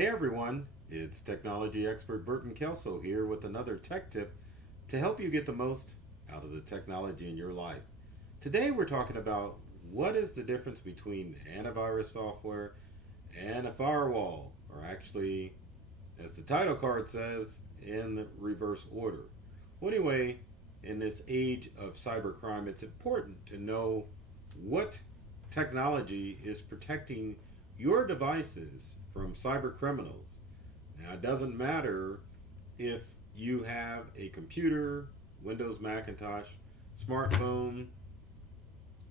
Hey everyone, it's technology expert Burton Kelso here with another tech tip to help you get the most out of the technology in your life. Today we're talking about what is the difference between antivirus software and a firewall, or actually, as the title card says, in reverse order. Well, anyway, in this age of cybercrime, it's important to know what technology is protecting your devices from cyber criminals. Now, it doesn't matter if you have a computer, Windows, Macintosh, smartphone,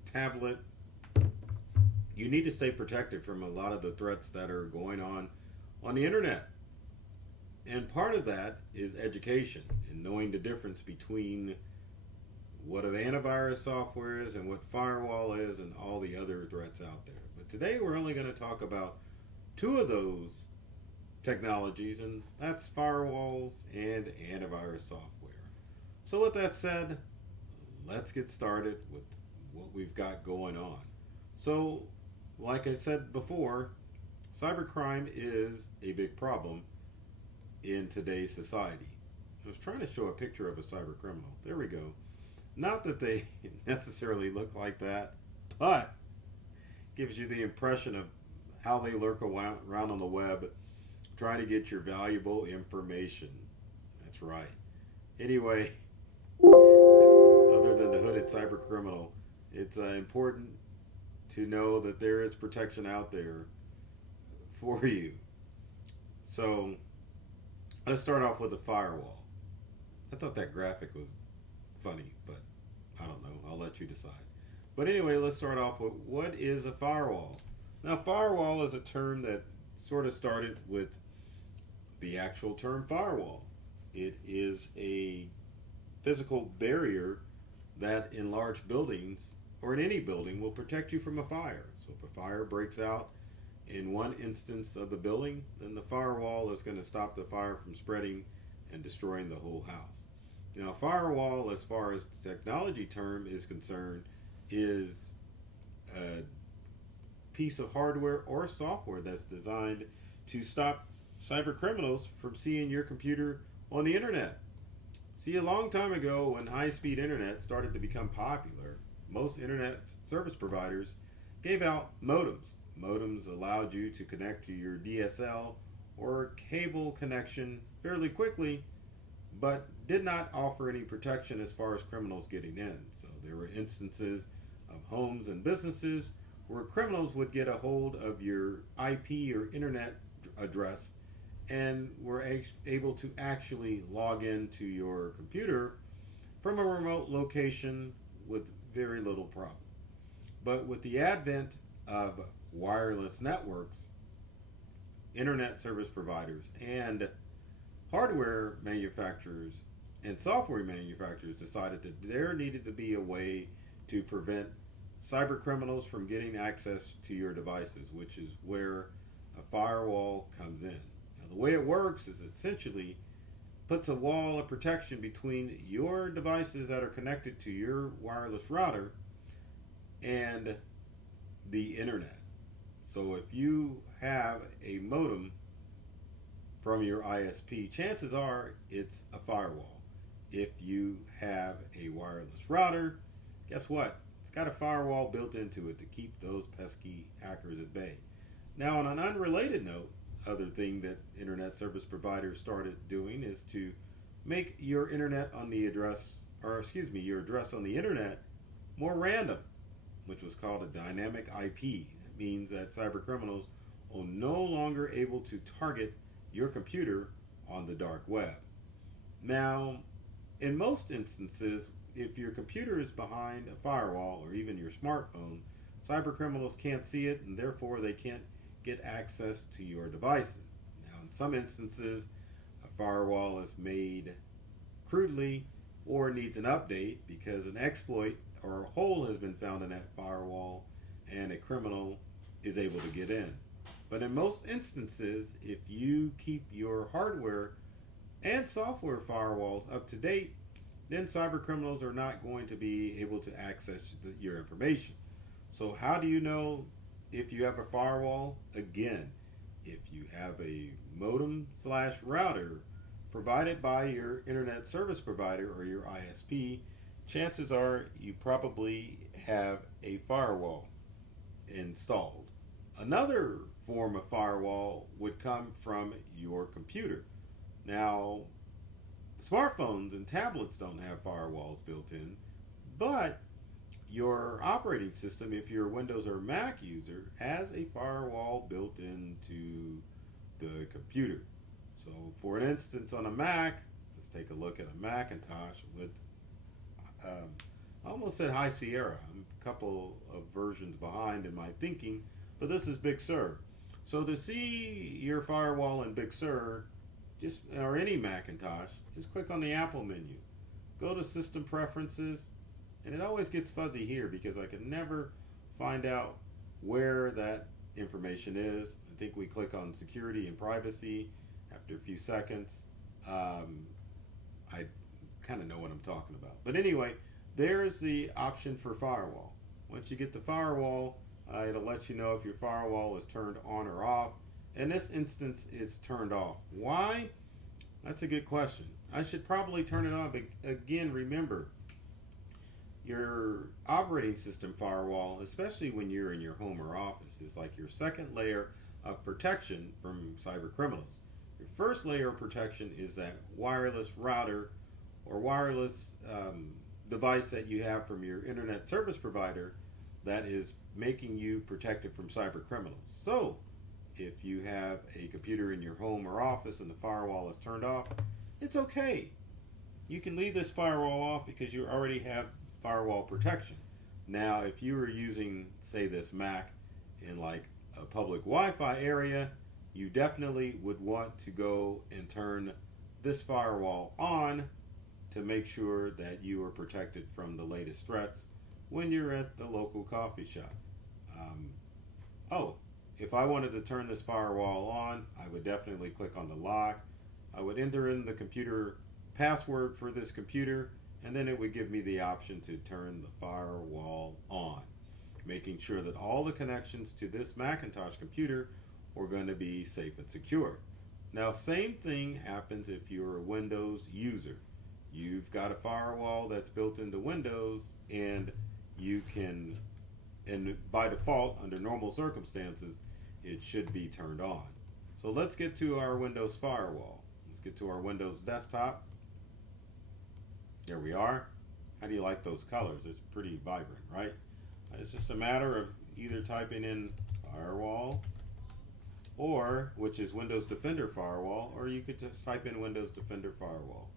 tablet, you need to stay protected from a lot of the threats that are going on the internet. And part of that is education and knowing the difference between what an antivirus software is and what firewall is and all the other threats out there. But today we're only going to talk about two of those technologies, and that's firewalls and antivirus software. So with that said, let's get started with what we've got going on. So, like I said before, cybercrime is a big problem in today's society. I was trying to show a picture of a cyber criminal. There we go. Not that they necessarily look like that, but gives you the impression of how they lurk around on the web trying to get your valuable information. That's right. Anyway, other than the hooded cyber criminal, it's important to know that there is protection out there for you. So let's start off with a firewall. I thought that graphic was funny, but I don't know. I'll let you decide. But anyway, let's start off with what is a firewall? Now, firewall is a term that sort of started with the actual term firewall. It is a physical barrier that in large buildings or in any building will protect you from a fire. So if a fire breaks out in one instance of the building, then the firewall is going to stop the fire from spreading and destroying the whole house. Now, firewall, as far as the technology term is concerned, is a piece of hardware or software that's designed to stop cyber criminals from seeing your computer on the internet. See, a long time ago when high-speed internet started to become popular, most internet service providers gave out modems. Modems allowed you to connect to your DSL or cable connection fairly quickly, but did not offer any protection as far as criminals getting in. So there were instances of homes and businesses where criminals would get a hold of your IP or internet address and were able to actually log into your computer from a remote location with very little problem. But with the advent of wireless networks, internet service providers, and hardware manufacturers and software manufacturers decided that there needed to be a way to prevent cyber criminals from getting access to your devices, which is where a firewall comes in. Now, the way it works is essentially puts a wall of protection between your devices that are connected to your wireless router and the internet. So if you have a modem from your ISP, chances are it's a firewall. If you have a wireless router, guess what? It's got a firewall built into it to keep those pesky hackers at bay. Now, on an unrelated note, other thing that internet service providers started doing is to make your internet on the address, or excuse me, your address on the internet more random, which was called a dynamic IP. It means that cyber criminals are no longer able to target your computer on the dark web. Now, in most instances, if your computer is behind a firewall or even your smartphone, cyber criminals can't see it and therefore they can't get access to your devices. Now, in some instances, a firewall is made crudely or needs an update because an exploit or a hole has been found in that firewall and a criminal is able to get in. But in most instances, if you keep your hardware and software firewalls up to date, then cyber criminals are not going to be able to access your information. So how do you know if you have a firewall? Again, If you have a modem slash router provided by your internet service provider or your ISP, chances are you probably have a firewall installed. Another form of firewall would come from your computer. Now, smartphones and tablets don't have firewalls built in, but your operating system, if you're a Windows or Mac user, has a firewall built into the computer. So, for an instance, on a Mac, let's take a look at a Macintosh with, I almost said High Sierra. I'm a couple of versions behind in my thinking, but this is Big Sur. So, to see your firewall in Big Sur, or any Macintosh, just click on the Apple menu. Go to System Preferences, and it always gets fuzzy here because I can never find out where that information is. I think we click on Security and Privacy after a few seconds. I kind of know what I'm talking about. But anyway, there's the option for firewall. Once you get the firewall, it'll let you know if your firewall is turned on or off. In this instance, it's turned off. Why? That's a good question. I should probably turn it on, but again, remember, your operating system firewall, especially when you're in your home or office, is like your second layer of protection from cyber criminals. Your first layer of protection is that wireless router or wireless device that you have from your internet service provider that is making you protected from cyber criminals. So, if you have a computer in your home or office and the firewall is turned off, it's okay. You can leave this firewall off because you already have firewall protection. Now, if you were using, say, this Mac in like a public Wi-Fi area, you definitely would want to go and turn this firewall on to make sure that you are protected from the latest threats when you're at the local coffee shop. If I wanted to turn this firewall on, I would definitely click on the lock. I would enter in the computer password for this computer, and then it would give me the option to turn the firewall on, making sure that all the connections to this Macintosh computer are going to be safe and secure. Now, same thing happens if you're a Windows user. You've got a firewall that's built into Windows, and you can, and by default, under normal circumstances, it should be turned on. So let's get to our Windows firewall. Let's get to our Windows desktop. There we are. How do you like those colors? It's pretty vibrant, right? It's just a matter of either typing in firewall, or which is Windows Defender Firewall, or you could just type in Windows Defender Firewall.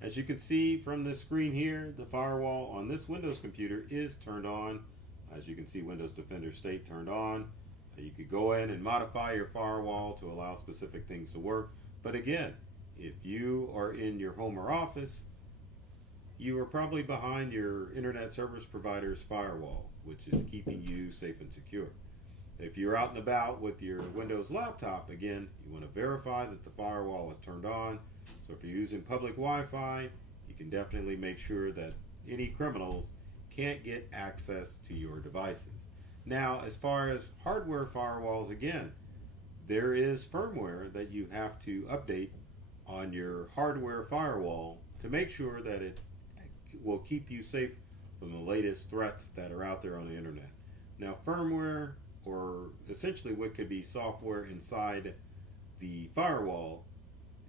As you can see from this screen here, the firewall on this Windows computer is turned on. As you can see, Windows Defender State turned on. You could go in and modify your firewall to allow specific things to work. But again, if you are in your home or office, you are probably behind your internet service provider's firewall, which is keeping you safe and secure. If you're out and about with your Windows laptop, again, you want to verify that the firewall is turned on. So if you're using public Wi-Fi, you can definitely make sure that any criminals can't get access to your devices. Now, as far as hardware firewalls, again, there is firmware that you have to update on your hardware firewall to make sure that it will keep you safe from the latest threats that are out there on the internet. Now, firmware, or essentially what could be software inside the firewall,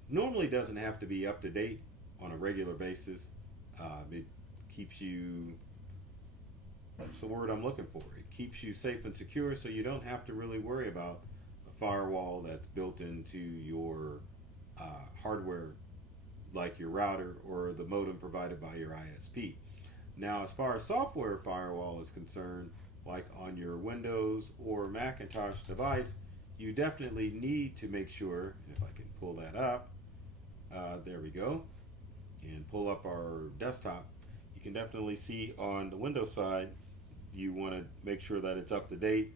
normally doesn't have to be up to date on a regular basis. It keeps you, that's the word I'm looking for, it keeps you safe and secure, so you don't have to really worry about a firewall that's built into your hardware, like your router or the modem provided by your ISP. Now, as far as software firewall is concerned, like on your Windows or Macintosh device, you definitely need to make sure, if I can pull that up, there we go, and pull up our desktop, you can definitely see on the Windows side, you want to make sure that it's up to date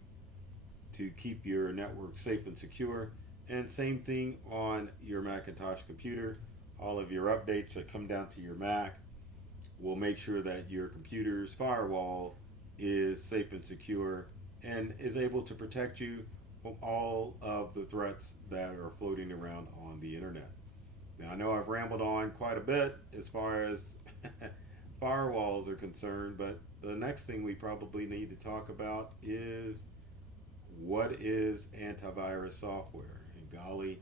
to keep your network safe and secure. And same thing on your Macintosh computer. All of your updates that come down to your Mac will make sure that your computer's firewall is safe and secure and is able to protect you all of the threats that are floating around on the internet. Now, I know I've rambled on quite a bit as far as firewalls are concerned, but the next thing we probably need to talk about is what is antivirus software? And golly,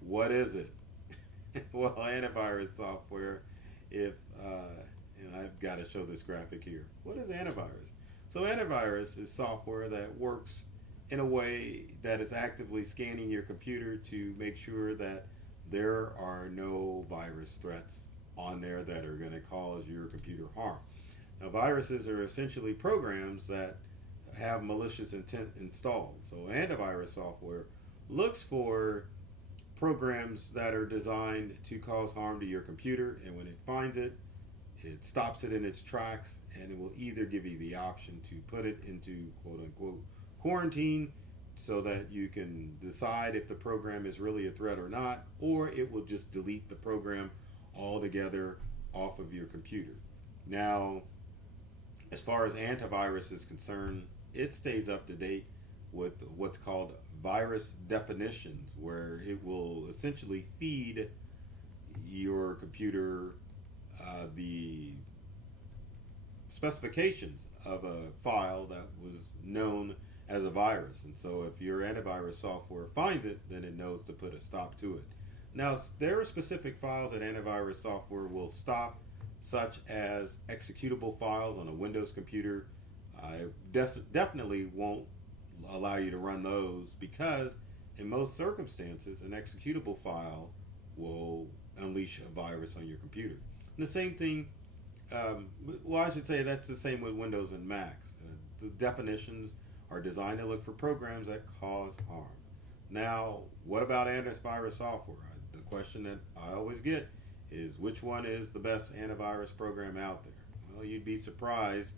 what is it? Well, antivirus software, if, and I've got to show this graphic here. What is antivirus? So, antivirus is software that works in a way that is actively scanning your computer to make sure that there are no virus threats on there that are going to cause your computer harm. Now, viruses are essentially programs that have malicious intent installed. So, antivirus software looks for programs that are designed to cause harm to your computer, and when it finds it, it stops it in its tracks, and it will either give you the option to put it into quote unquote quarantine so that you can decide if the program is really a threat or not, or it will just delete the program altogether off of your computer. Now, as far as antivirus is concerned, it stays up to date with what's called virus definitions, where it will essentially feed your computer the specifications of a file that was known as a virus. And so if your antivirus software finds it, then it knows to put a stop to it. Now, there are specific files that antivirus software will stop, such as executable files on a Windows computer. Definitely won't allow you to run those because in most circumstances, an executable file will unleash a virus on your computer. And the same thing, well, I should say that's the same with Windows and Macs. The definitions are designed to look for programs that cause harm. Now, what about antivirus software? The question that I always get is, which one is the best antivirus program out there? Well, you'd be surprised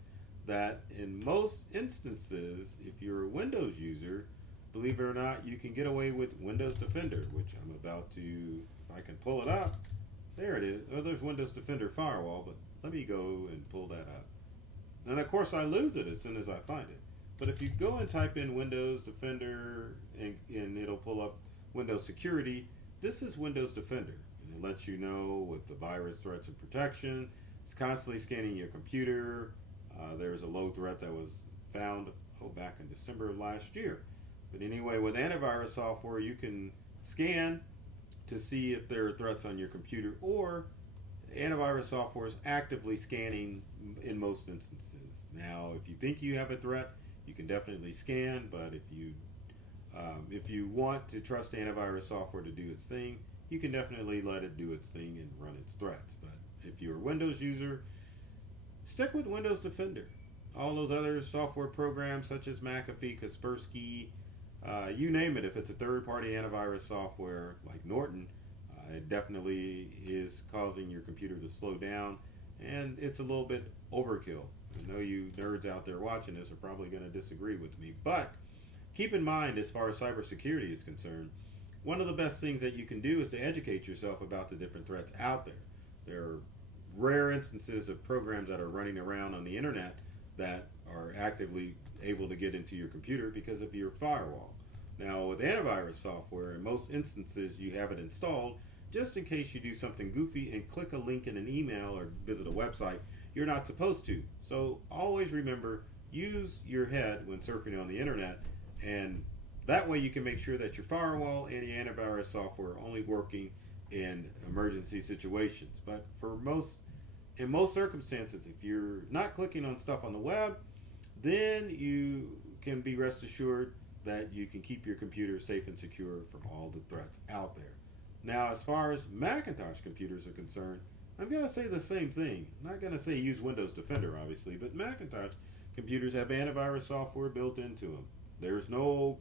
that in most instances, if you're a Windows user, believe it or not, you can get away with Windows Defender, which I'm about to, if I can pull it up, there it is. Oh, there's Windows Defender Firewall, but let me go and pull that up. And of course, I lose it as soon as I find it. But if you go and type in Windows Defender and it'll pull up Windows Security, this is Windows Defender. And it lets you know with the virus threats and protection. It's constantly scanning your computer. There's a low threat that was found back in December of last year. But anyway, with antivirus software, you can scan to see if there are threats on your computer, or antivirus software is actively scanning in most instances. Now, if you think you have a threat, you can definitely scan, but if you want to trust antivirus software to do its thing, you can definitely let it do its thing and run its threats. But if you're a Windows user, stick with Windows Defender. All those other software programs such as McAfee, Kaspersky, you name it, if it's a third-party antivirus software like Norton, it definitely is causing your computer to slow down, and it's a little bit overkill. I know you nerds out there watching this are probably going to disagree with me, but keep in mind, as far as cybersecurity is concerned, one of the best things that you can do is to educate yourself about the different threats out there. There are rare instances of programs that are running around on the internet that are actively able to get into your computer because of your firewall. Now, with antivirus software, in most instances you have it installed just in case you do something goofy and click a link in an email or visit a website you're not supposed to. So always remember, use your head when surfing on the internet, and that way you can make sure that your firewall and your antivirus software are only working in emergency situations. But in most circumstances, if you're not clicking on stuff on the web, then you can be rest assured that you can keep your computer safe and secure from all the threats out there. Now, as far as Macintosh computers are concerned, I'm going to say the same thing. I'm not going to say use Windows Defender, obviously, but Macintosh computers have antivirus software built into them. There's no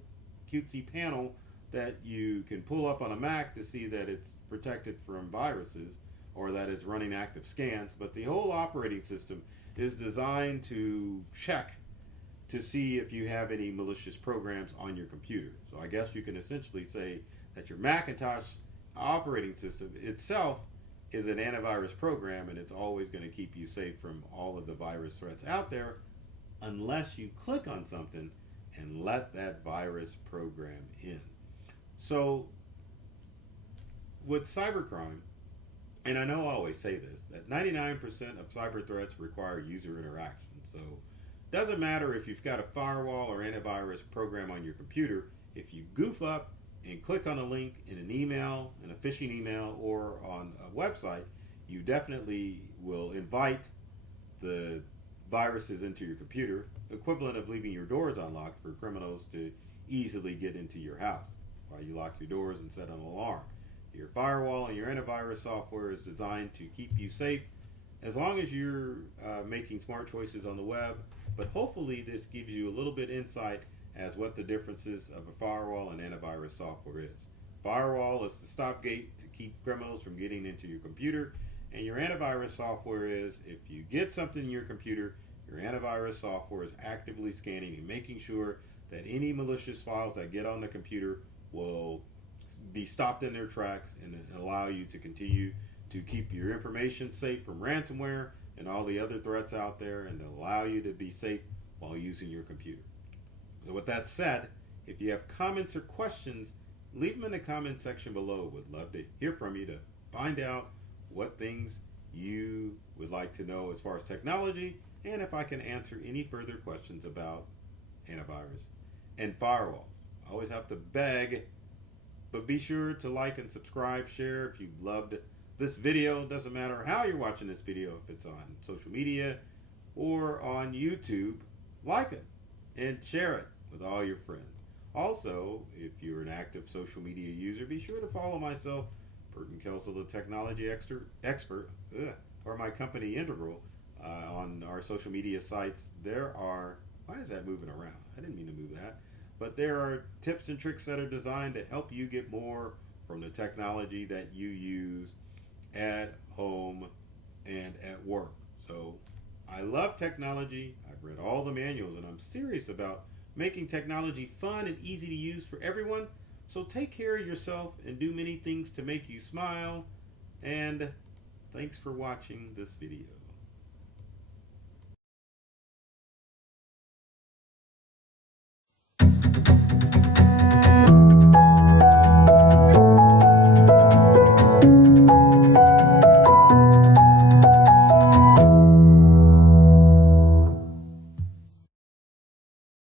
cutesy panel that you can pull up on a Mac to see that it's protected from viruses or that it's running active scans, but the whole operating system is designed to check to see if you have any malicious programs on your computer. So I guess you can essentially say that your Macintosh operating system itself is an antivirus program, and it's always going to keep you safe from all of the virus threats out there unless you click on something and let that virus program in. So with cybercrime, and I know I always say this, that 99% of cyber threats require user interaction. So it doesn't matter if you've got a firewall or antivirus program on your computer, if you goof up and click on a link in an email, in a phishing email, or on a website, you definitely will invite the viruses into your computer, equivalent of leaving your doors unlocked for criminals to easily get into your house while you lock your doors and set an alarm. Your firewall and your antivirus software is designed to keep you safe as long as you're making smart choices on the web, but hopefully this gives you a little bit insight as what the differences of a firewall and antivirus software is. Firewall is the stop gate to keep criminals from getting into your computer, and your antivirus software is if you get something in your computer, your antivirus software is actively scanning and making sure that any malicious files that get on the computer will be stopped in their tracks and allow you to continue to keep your information safe from ransomware and all the other threats out there, and allow you to be safe while using your computer. So with that said, if you have comments or questions, leave them in the comment section below. Would love to hear from you to find out what things you would like to know as far as technology, and if I can answer any further questions about antivirus and firewalls. I always have to beg, but be sure to like and subscribe, share if you loved this video. Doesn't matter how you're watching this video, if it's on social media or on YouTube, like it and share it with all your friends. Also, if you're an active social media user, be sure to follow myself, Burton Kelso, the technology expert, or my company Integral, on our social media sites. There are, why is that moving around? I didn't mean to move that. But there are tips and tricks that are designed to help you get more from the technology that you use at home and at work. So I love technology. I've read all the manuals, and I'm serious about making technology fun and easy to use for everyone. So take care of yourself and do many things to make you smile. And thanks for watching this video.